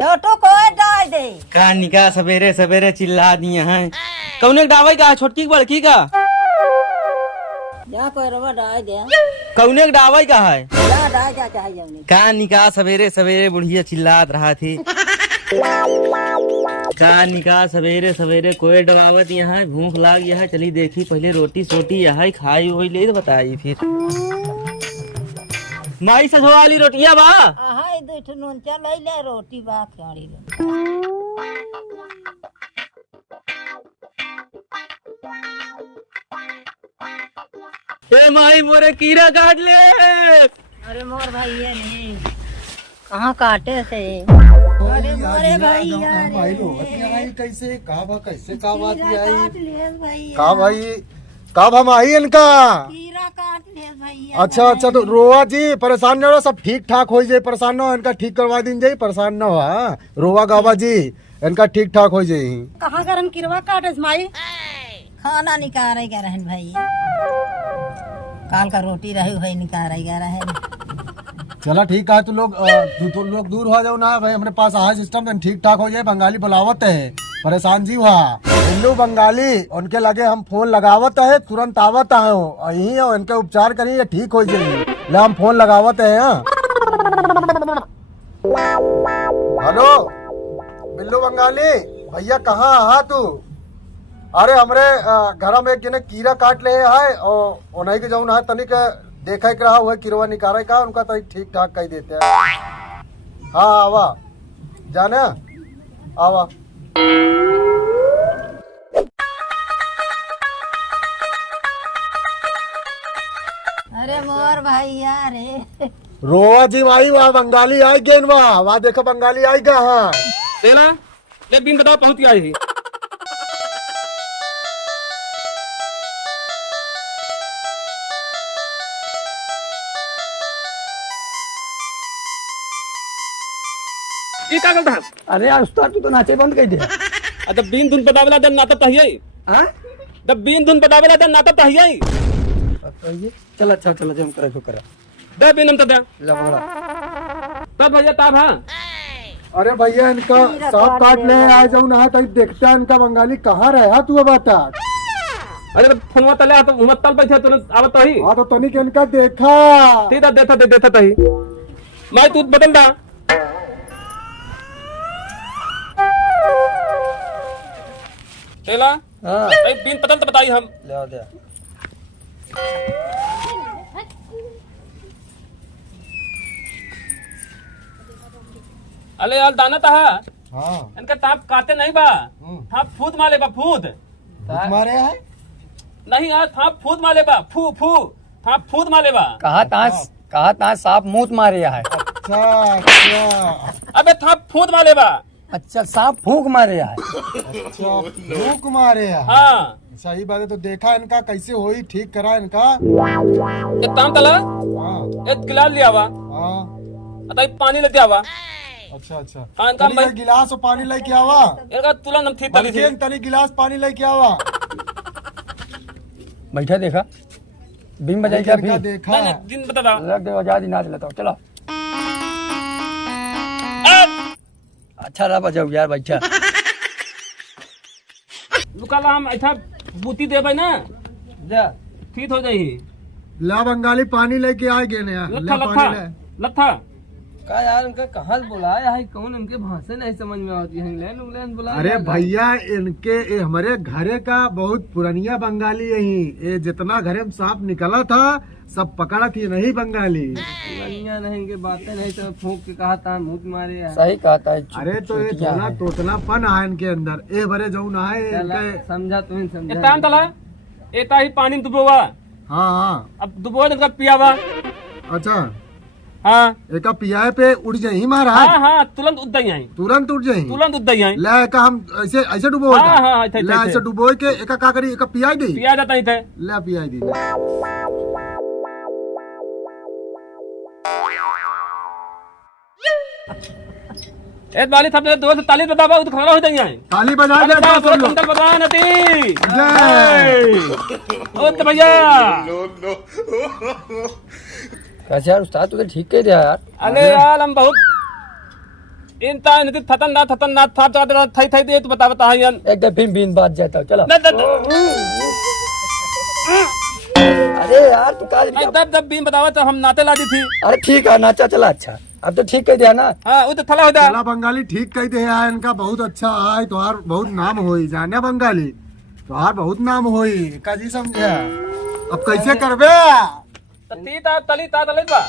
छोटू को डाल दे। का निका सवेरे सवेरे चिल्ला दिए हैं। कौन एक डावाई का है, छोटकी की बड़की का? जा कोई रवा डाल दे। कौन एक डावाई का है? जा डाल जा चाहे जाऊनी। का निका सवेरे सवेरे बुढ़िया चिल्लात रहा थी। का निका सवेरे सवेरे कोई डबावत यहाँ भूख लाग यहाँ चली देखी पहले रोटी सोटी यहाँ खाई वही ले बताई फिर माई सजो वाली रोटियां बा। हाय दूठ नून चल ले रोटी बा खाड़ी ले। ए माई मोरे कीड़ा काट ले। अरे मोर भाई ये नहीं कहाँ काटे से। अरे मोरे भाई यार कैसे का बा कैसे का बात आई का भाई का हम आई इनका कीड़ा काट ले भाई। अच्छा अच्छा तो रोवा जी परेशान न हो, सब ठीक ठाक हो जाए, परेशान न हो, इनका ठीक करवा दिन जाए, परेशान न हो। रोवा गावा जी इनका ठीक ठाक हो जाए। कहाँ करन किरवा काटे माई खाना निकाल रही क्या रहन भाई। काल का रोटी रही हुई निकाल रही क्या रहन। चला ठीक है, तो लोग दूर हो जाओ ना भाई, अपने पास आहा सिस्टम ठीक ठाक हो जाए। बंगाली बुलावत है, परेशान जी हुआ हिंदू बंगाली उनके लगे हम फोन लगावत है, तुरंत आवत है यही है, इनके उपचार करिए ठीक हो जाए। ले हम फोन लगावत है। हेलो बिल्लू बंगाली भैया कहाँ आ तू? अरे हमरे घर में एक जने कीड़ा काट ले है और उन्हीं के जौन है तनिक देखा रहा हुआ किरवा निकाले का उनका तो ठीक ठाक कह देते हैं। हाँ आवा जाने आवा। अरे मोर भाई यार रोवा जी भाई वहाँ बंगाली आई गेन वहाँ देखो बंगाली आई कहाँ। ले बिन बताओ पहुंच गया ही। का करता है? अरे यार उस्ताद तू तो नाचे बंद कर दे। अरे बीन धुन पटावेला दन नाटक तहिए। हां जब बीन धुन पटावेला दन नाटक तहिए। चल अच्छा चल जम करे जो करे दे बीन हम तो दे लबड़ा तब भैया ताब हां। अरे भैया इनका सांप काट ले आ जाऊ ना तो देखता इनका बंगाली कहाँ रहा तू बता। अरे फोनवा तले तो मत तल बैठे तुरंत आवत तही। हाँ तो तनिक इनका देखा सीधा देता तही। माई तू बदल दा। तेला हां भाई बिन पतल तो बताई हम ले आ दे। अले यार दाना ता हाँ इनका ताप काटे नहीं बा थाप फूद माले बा फूद मारे है नहीं यार थाप फूद माले बा फू फू थाप फूद माले बा। कहा ता सांप मुंह मारे है। अच्छा अच्छा अबे थाप फूद माले बा। अच्छा सांप फूंक मारे है। अच्छा भूख मारे है। हाँ सही बात है, तो देखा इनका कैसे होई ठीक करा इनका। एक काम तला हाँ एक गिलास लिया बा हाँ अतः पानी लेते आवा। अच्छा अच्छा हाँ इनका तनिक गिलास और पानी लेके आवा। इनका तुला नम थी तली थी। बल्कि तनिक गिलास पानी लेके आवा। बैठा देखा बिम बजाई क्या इनका फिर देखा नहीं दिन बता दा। लग दे आजादी नाच लेता हूँ चलो। अच्छा रहा बजाओ यार बैठा। लुकाला हम ऐसा बूती देबै ना जा ठीक हो जाई। ला बंगाली पानी लेके आए गए लत्था ला लत्था पानी ले। लत्था का यार उनका कहाँ बुलाया है कौन उनके भाषा नहीं समझ में आती है इंग्लैंड उंग्लैंड बुलाया। अरे भैया इनके हमारे घरे का बहुत पुरानिया बंगाली यही ये जितना घरे में सांप निकला था सब पकड़ा थी नहीं बंगाली। पुरानिया नहीं के बातें नहीं तो फूंक के कहा था मुंह मारे है। सही कहा था। अरे तो ये थोड़ा तोतलापन है इनके अंदर ए भरे जाऊ ना है समझा तुम्हें समझा। एक काम तला एता ही पानी में डुबोवा। हाँ हाँ अब डुबोवा इनका पियावा। अच्छा हाँ एक पियाए पे उड़ जाई महाराज। हाँ हाँ तुरंत उद दई आई तुरंत उड़ जाई तुरंत उद दई आई। ले का हम ऐसे ऐसे डुबो हाँ हाँ ऐसे ले ऐसे डुबो के एक का करी एक पियाई दी पिया जाता ही थे। ले पियाई दी। एक बाली सब दो से ताली बतावा उद खरा हो जाई आई। ताली बजा दे अरे पूरा कुंडल बता नती। जय ओ तो भैया कैसे यार उस्ताद, तुझे ठीक कह दिया यार। अरे यार हम बहुत इनता इनकी थतन था थई दे तो बता यार एक दफे बीन बात जाता हूँ, चलो। न अरे यार तू काज जब बीन बतावा तो हम नाते ला दी थी। अरे ठीक है नाचा चला, अच्छा अब तो ठीक कह दिया ना। हाँ वो तो थला हो जा। चला बंगाली ठीक कह दे है, इनका बहुत अच्छा है, तोहार बहुत नाम होई जाने बंगाली, तोहार बहुत नाम होई का जी समझा। अब कैसे करबे? ती ता तली ता तली बा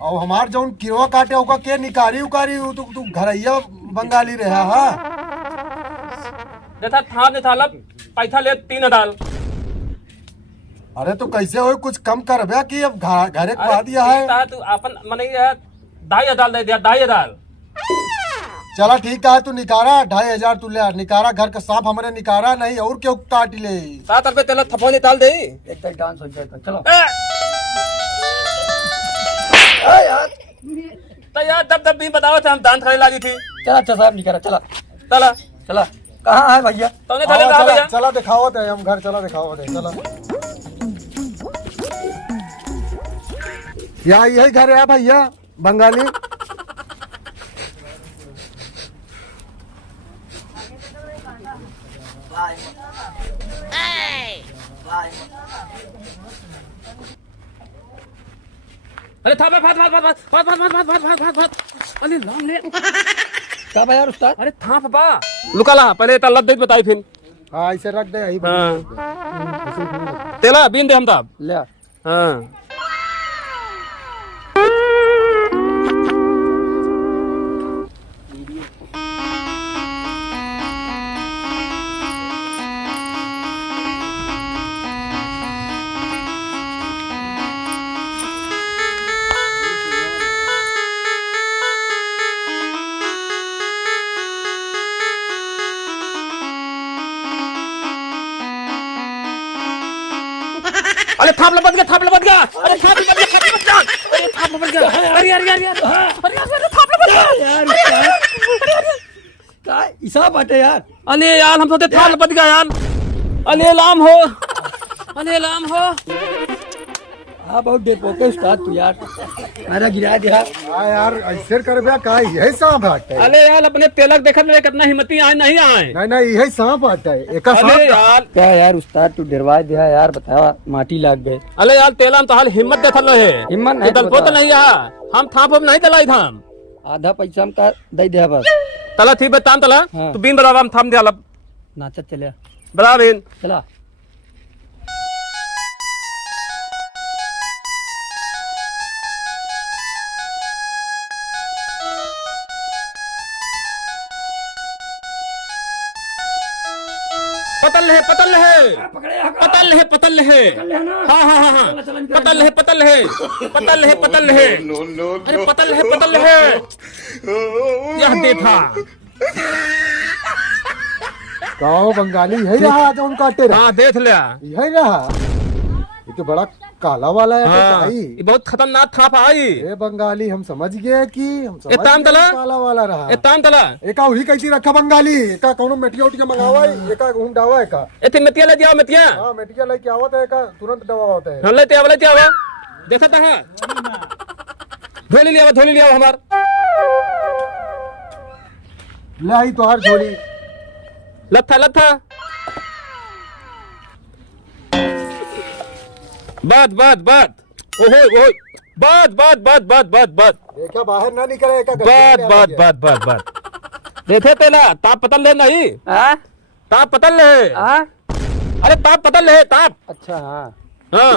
और हमार जौन किरवा काटे ओका के निकारी उकारी तू घरैया बंगाली रहा हा। देखा था ने थाला पैसा ले 3 डाल। अरे तो कैसे हो, कुछ कम करबे कि अब घरे खा दिया है। तू अपन मने 2,500 डाल दे दिया 2,500। चला ठीक है, तू निकारा 2,500 तू ले निकारा, घर का सांप हमने निकारा नहीं और क्यों काट ले। 7 रुपए तेल थपोने डाल दे। एक तक डांस हो जाएगा, चलो। यार तो यार जब भी बताओ हम दान खाने लगी थी। चला अच्छा साहब निकाला, चला चला चला। कहाँ है भैया? तूने थाले कहा भैया? चला दिखावत है हम घर, चला दिखावत है, चला। यही घर है भैया बंगाली। अरे था अरे लाम ले कब है यार उस्ताद? अरे था पापा लुका ला पहले तल्ला दे बताई फिर। हाँ ऐसे रख दे यही। हाँ तेला बीन दे हम तब ले आ। हाँ अरे थाप लपट गया अरे थाप लपट गया अरे थाप लपट गया अरे यार अरे थाप लपट गया यार। क्या ऐसा बात है यार? अरे यार हम सोचे थाप लपट गया यार। अरे लाम हो हाँ बहुत देर पोके उस्ताद तू यार, मेरा गिरा दिया। हाँ यार ऐसे करबे का, यही सांप हट है। अरे यार अपने तेलक देखत मेरे कितना हिम्मती आए नहीं आए। नहीं यही सांप हट है, एक अरे सांप। यार क्या यार उस्ताद तू डरवा दिया यार, बतावा माटी लाग गए। अरे यार तेला हम तो हाल हिम्मत देखल रहे। हिम्मत नहीं दलपो तो नहीं यहाँ हम थाप नहीं दलाई था। आधा पैसा हम का दे दिया बस। तला थी बतान तला हाँ। तो बीन बराबर हम थाम दिया लब नाचा चले बराबर बीन चला। पतल है हाँ पतल है यह देखा गाँव बंगाली यही रहा जो उनका काटे रहा। हाँ देख लिया यही रहा, ये तो बड़ा काला वाला है। हाँ, तो ये बहुत खतरनाक था भाई। ये बंगाली हम समझ गए कि हम समझ इताम गए तला? काला वाला रहा। एतान तला एका वही कैसी रखा बंगाली, एका कौनो मेटिया उटिया मंगावा है, एका घूम डावा है का। एते मेतिया ले जाओ मेतिया हाँ मेटिया लेके आवत है, एका तुरंत दवा होता है। हम लेते आवा देखा था धोली लिया हमार ले आई तोहार झोली। लत्था बात ओहो बात देखा बाहर ना निकले, एका बात देखे तेला ताप पतल ले नहीं ताप पतल ले। अरे ताप पतल ले ताप। अच्छा हाँ हाँ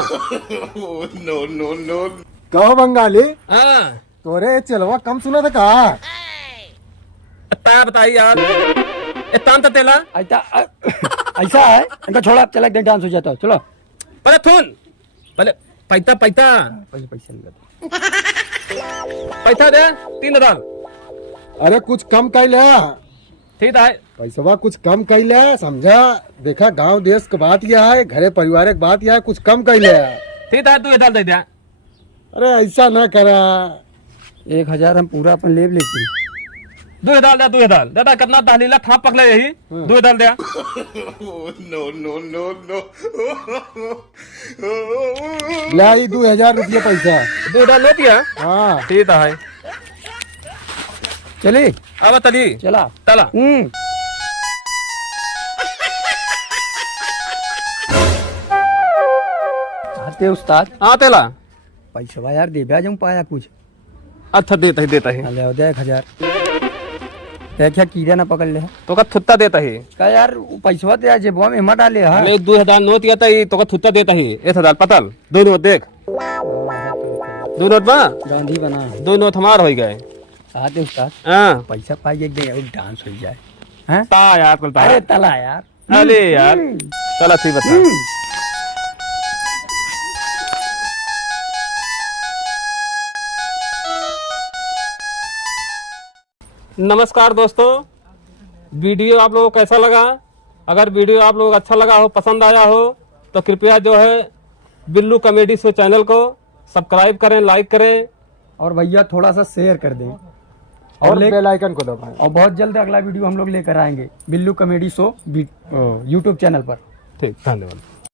कहो बंगाली हाँ तोरे चलवा कम सुना था कहा। ताप बताई यार एतान तेला ऐसा है इनका छोड़ा, चला एक दिन डांस हो जाता है, चलो। पहले थून पहले पैता पहले पैसे लगा पैसा दे 3 डाल। अरे कुछ कम कर ले, ठीक है पैसवा कुछ कम कर ले, समझा। देखा गांव देश की बात यह है, घरे परिवार की बात यह है, कुछ कम कर ले। ठीक है तू ये डाल दे दिया। अरे ऐसा ना करा। 1,000 हम पूरा अपन ले लेते। दूध डाल दे दादा कितना दहलीला थाप पकड़े यही दूध डाल दिया लाई 2000 रुपये पैसा। दूध डाल लो दिया हाँ ठीक है चले अब तली चला तला आते उस्ताद हाँ तेला पैसा यार दे ब्याज पाया कुछ अच्छा देता ही ले दे 1000 क्या कीड़ा ना पकड़ ले तो का थुत्ता देता ही का यार पैसा दे जेबवा में हिम्मत डाले हाँ मैं 2000 नोट दिया था तो का थुत्ता देता ही 1000 पतल दो नोट देख दो नोट बा गांधी बना दो नोट हमार हो गए आते उस्ताद हाँ पैसा पाई एक दिन डांस हो जाए हैं ता यार बोलता अरे है तला यार अरे यार चला ठीक बता नमस्कार दोस्तों, वीडियो आप लोगों को कैसा लगा? अगर वीडियो आप लोगों को अच्छा लगा हो, पसंद आया हो तो कृपया जो है बिल्लू कॉमेडी शो चैनल को सब्सक्राइब करें, लाइक करें और भैया थोड़ा सा शेयर कर दें और बेल आइकन को दबाएं। और बहुत जल्द अगला वीडियो हम लोग लेकर आएंगे Billu comedy show YouTube channel पर। ठीक, धन्यवाद।